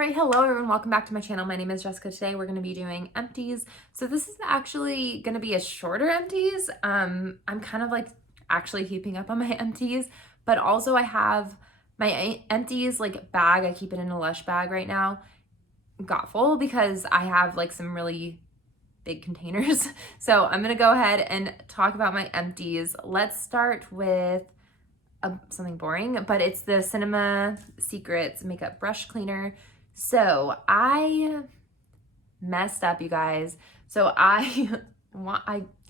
Alright, hello everyone, welcome back to my channel. My name is Jessica. Today we're going to be doing empties. So this is actually going to be a shorter empties. I'm kind of like actually keeping up on my empties, but also I have my empties like bag. I keep it in a Lush bag right now. Got full because I have like some really big containers. So I'm going to go ahead and talk about my empties. Let's start with something boring, but it's the Cinema Secrets makeup brush cleaner. So I messed up, you guys. So I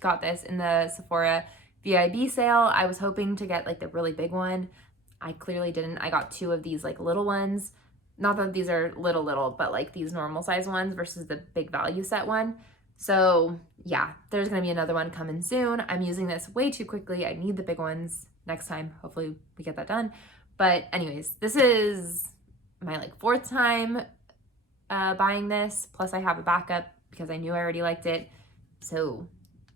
got this in the Sephora VIB sale. I was hoping to get like the really big one. I clearly didn't. I got two of these like little ones. Not that these are little, but like these normal size ones versus the big value set one. So yeah, there's gonna be another one coming soon. I'm using this way too quickly. I need the big ones next time. Hopefully we get that done. But anyways, this is my like fourth time buying this. Plus I have a backup because I knew I already liked it. So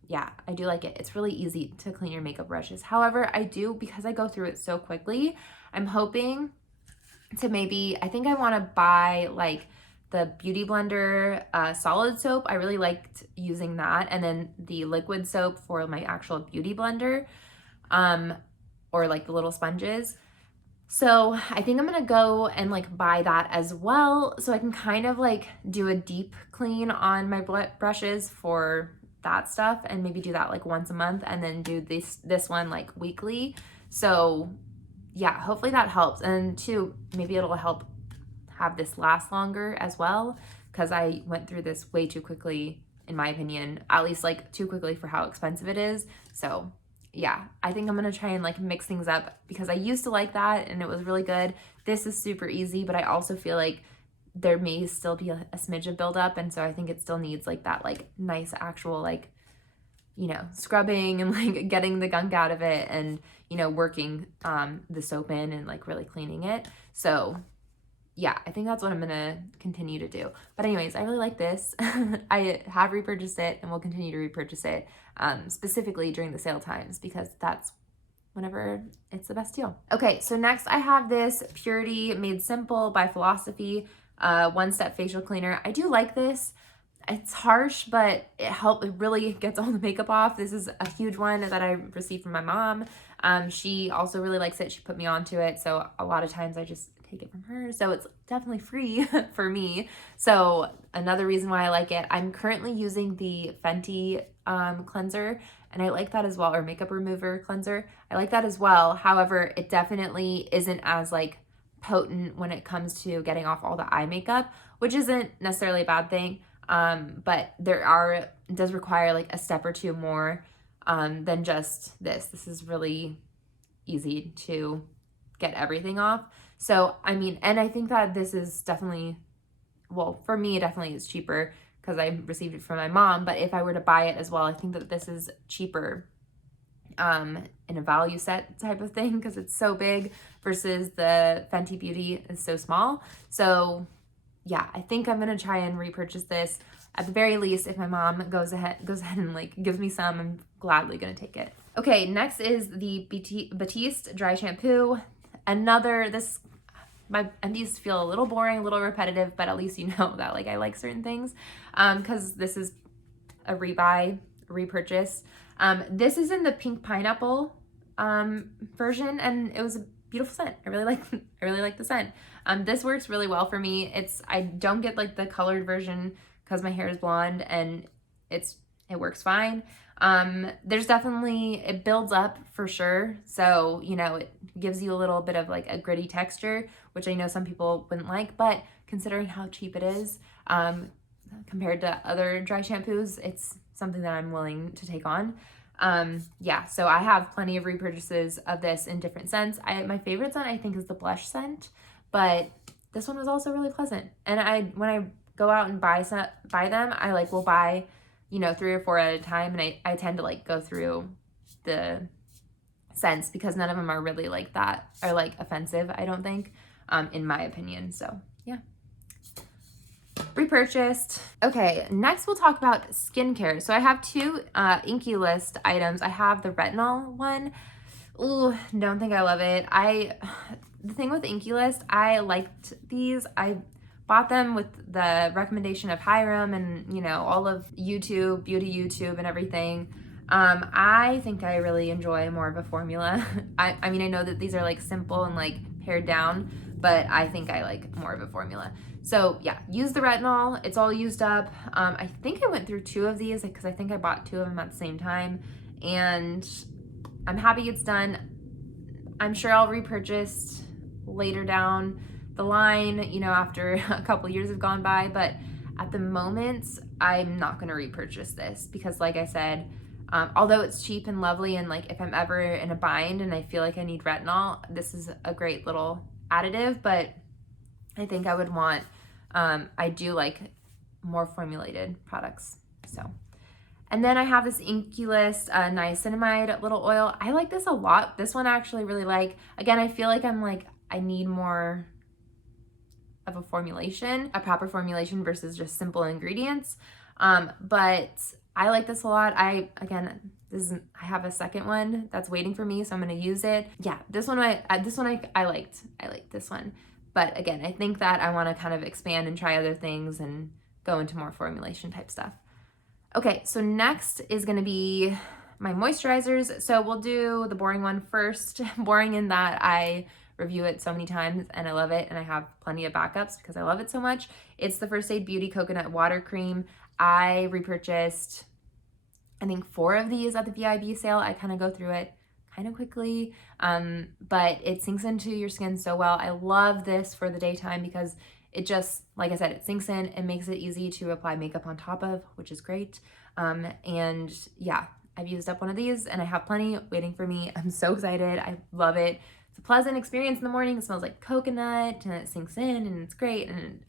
yeah, I do like it. It's really easy to clean your makeup brushes. However, because I go through it so quickly, I'm hoping to I think I want to buy like the Beauty Blender solid soap. I really liked using that. And then the liquid soap for my actual Beauty Blender, or like the little sponges. So I think I'm gonna go and like buy that as well, so I can kind of like do a deep clean on my brushes for that stuff, and maybe do that like once a month, and then do this one like weekly. So yeah, hopefully that helps. And two, maybe it'll help have this last longer as well, because I went through this way too quickly, in my opinion, at least like too quickly for how expensive it is. So yeah, I think I'm gonna try and like mix things up, because I used to like that and it was really good. This is super easy, but I also feel like there may still be a smidge of buildup, and so I think it still needs like that like nice actual like, you know, scrubbing and like getting the gunk out of it, and you know, working the soap in and like really cleaning it. So yeah, I think that's what I'm gonna continue to do. But anyways, I really like this. I have repurchased it and will continue to repurchase it, specifically during the sale times, because that's whenever it's the best deal. Okay, so next I have this Purity Made Simple by Philosophy one-step facial cleaner. I do like this. It's harsh, but it really gets all the makeup off. This is a huge one that I received from my mom. She also really likes it. She put me onto it, so a lot of times I just take it from her. So it's definitely free for me. So another reason why I like it. I'm currently using the Fenty cleanser, and I like that as well, or makeup remover cleanser. I like that as well. However, it definitely isn't as like potent when it comes to getting off all the eye makeup, which isn't necessarily a bad thing. But it does require like a step or two more than just this. This is really easy to get everything off. So, I mean, and I think that this is definitely, well, for me, it definitely is cheaper because I received it from my mom. But if I were to buy it as well, I think that this is cheaper in a value set type of thing, because it's so big versus the Fenty Beauty is so small. So yeah, I think I'm gonna try and repurchase this. At the very least, if my mom goes ahead and like gives me some, I'm gladly gonna take it. Okay, next is the Batiste dry shampoo. My empties feel a little boring, a little repetitive, but at least you know that like I like certain things, because this is a repurchase. This is in the pink pineapple version, and it was a beautiful scent. I really like the scent. This works really well for me. I don't get like the colored version because my hair is blonde, and it works fine. There's definitely, it builds up for sure. So, you know, it gives you a little bit of like a gritty texture, which I know some people wouldn't like, but considering how cheap it is, compared to other dry shampoos, it's something that I'm willing to take on. Yeah, so I have plenty of repurchases of this in different scents. My favorite scent, I think, is the blush scent, but this one was also really pleasant. And when I go out and buy them, I like will buy, you know, 3 or 4 at a time, and I tend to like go through the scents because none of them are really like that, are like offensive, I don't think, in my opinion. So yeah, repurchased. Okay, next we'll talk about skincare. So I have 2 Inky List items. I have the retinol one. Ooh, don't think I love it. The thing with Inky List, I liked these. I bought them with the recommendation of Hiram and, you know, all of YouTube, beauty YouTube and everything. I think I really enjoy more of a formula. I mean, I know that these are like simple and like pared down, but I think I like more of a formula. So yeah, use the retinol. It's all used up. I think I went through 2 of these because I think I bought 2 of them at the same time, and I'm happy it's done. I'm sure I'll repurchase later down the line, you know, after a couple years have gone by, but at the moment, I'm not going to repurchase this because, like I said, although it's cheap and lovely, and like if I'm ever in a bind and I feel like I need retinol, this is a great little additive, but I think I would want, I do like more formulated products. So, and then I have this Inculist niacinamide little oil. I like this a lot. This one I actually really like. Again, I feel like I need more of a formulation, a proper formulation versus just simple ingredients. But I like this a lot. I have a second one that's waiting for me, so I'm gonna use it. Yeah, this one I liked. I liked this one. But again, I think that I wanna kind of expand and try other things and go into more formulation type stuff. Okay, so next is gonna be my moisturizers. So we'll do the boring one first. Boring in that I review it so many times and I love it, and I have plenty of backups because I love it so much. It's the First Aid Beauty Coconut Water Cream. I repurchased, I think 4 of these at the VIB sale. I kind of go through it kind of quickly, but it sinks into your skin so well. I love this for the daytime because it just, like I said, it sinks in and makes it easy to apply makeup on top of, which is great. And yeah, I've used up one of these and I have plenty waiting for me. I'm so excited. I love it. It's a pleasant experience in the morning. It smells like coconut and it sinks in and it's great. And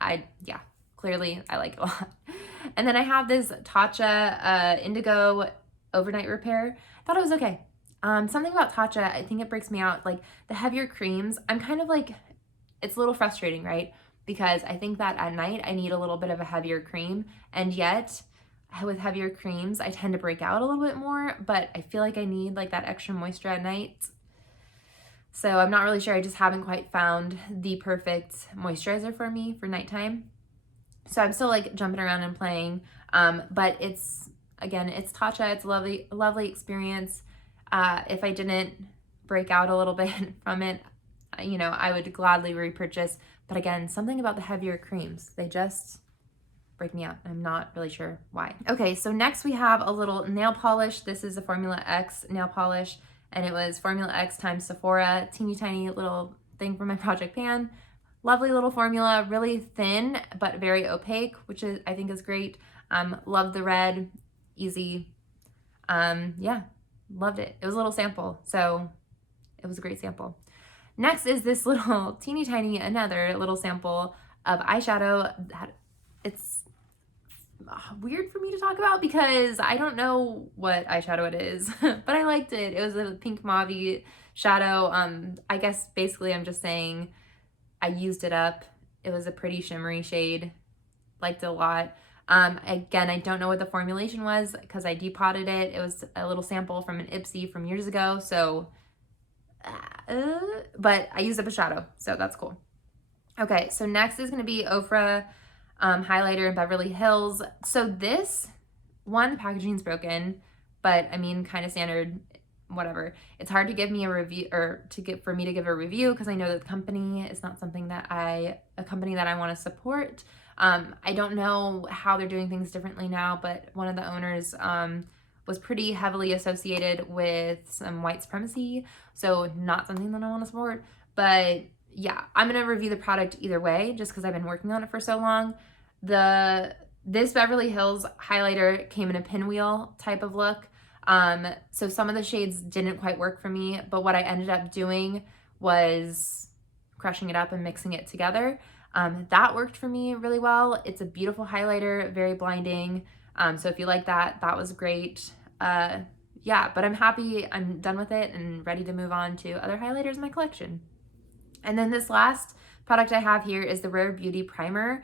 yeah, clearly I like it a lot. And then I have this Tatcha Indigo Overnight Repair. I thought it was okay. Something about Tatcha, I think it breaks me out. Like the heavier creams, I'm kind of like, it's a little frustrating, right? Because I think that at night I need a little bit of a heavier cream, and yet with heavier creams, I tend to break out a little bit more, but I feel like I need like that extra moisture at night. So I'm not really sure. I just haven't quite found the perfect moisturizer for me for nighttime. So I'm still like jumping around and playing, but it's Tatcha. It's a lovely experience. If I didn't break out a little bit from it, you know, I would gladly repurchase. But again, something about the heavier creams, they just break me out. I'm not really sure why. Okay, so next we have a little nail polish. This is a Formula X nail polish, and it was Formula X times Sephora, teeny tiny little thing for my project pan. Lovely little formula, really thin, but very opaque, which I think is great. Love the red, easy. Yeah, loved it. It was a little sample, so it was a great sample. Next is this little teeny tiny, another little sample of eyeshadow that it's weird for me to talk about because I don't know what eyeshadow it is, but I liked it. It was a pink mauve shadow. I guess basically I'm just saying I used it up. It was a pretty shimmery shade. Liked it a lot. Again, I don't know what the formulation was because I depotted it. It was a little sample from an Ipsy from years ago, so but I used up a shadow, so that's cool. Okay, so next is going to be Ofra highlighter in Beverly Hills. So this one, the packaging's broken, but I mean, kind of standard, whatever. It's hard to give me a review for me to give a review because I know that the company is not something that a company that I want to support. I don't know how they're doing things differently now, but one of the owners was pretty heavily associated with some white supremacy, so not something that I want to support. But yeah, I'm gonna review the product either way, just because I've been working on it for so long. This Beverly Hills highlighter came in a pinwheel type of look, so some of the shades didn't quite work for me, but what I ended up doing was crushing it up and mixing it together. That worked for me really well. It's a beautiful highlighter, very blinding. So if you like that, that was great. Yeah, but I'm happy I'm done with it and ready to move on to other highlighters in my collection. And then this last product I have here is the Rare Beauty Primer.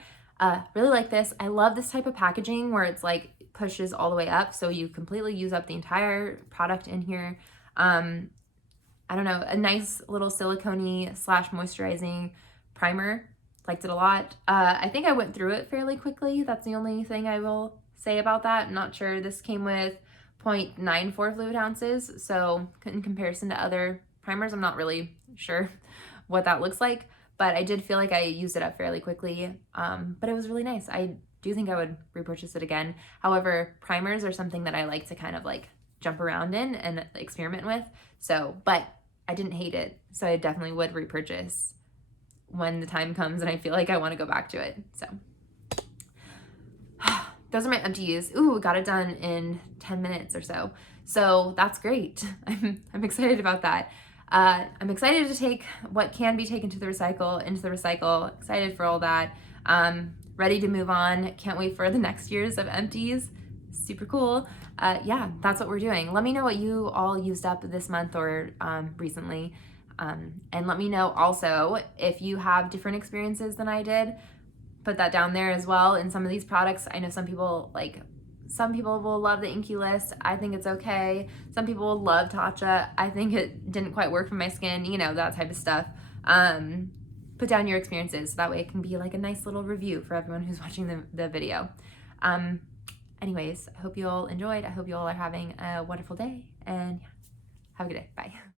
Really like this. I love this type of packaging where it's like pushes all the way up, so you completely use up the entire product in here. I don't know, a nice little silicone / moisturizing primer. liked it a lot. I think I went through it fairly quickly. That's the only thing I will say about that. I'm not sure. This came with 0.94 fluid ounces, so in comparison to other primers, I'm not really sure what that looks like, but I did feel like I used it up fairly quickly, but it was really nice. I do think I would repurchase it again. However, primers are something that I like to kind of like jump around in and experiment with, so, but I didn't hate it, so I definitely would repurchase when the time comes and I feel like I want to go back to it. So those are my empties. Ooh, got it done in 10 minutes or so. So that's great. I'm excited about that. I'm excited to take what can be taken to the recycle into the recycle. Excited for all that. Ready to move on. Can't wait for the next years of empties. Super cool. Yeah, that's what we're doing. Let me know what you all used up this month or recently. And let me know also if you have different experiences than I did. Put that down there as well. In some of these products, I know some people will love the Inky List. I think it's okay. Some people will love Tatcha. I think it didn't quite work for my skin, you know, that type of stuff. Put down your experiences so that way it can be like a nice little review for everyone who's watching the video. Anyways, I hope you all enjoyed. I hope you all are having a wonderful day, and yeah, have a good day. Bye.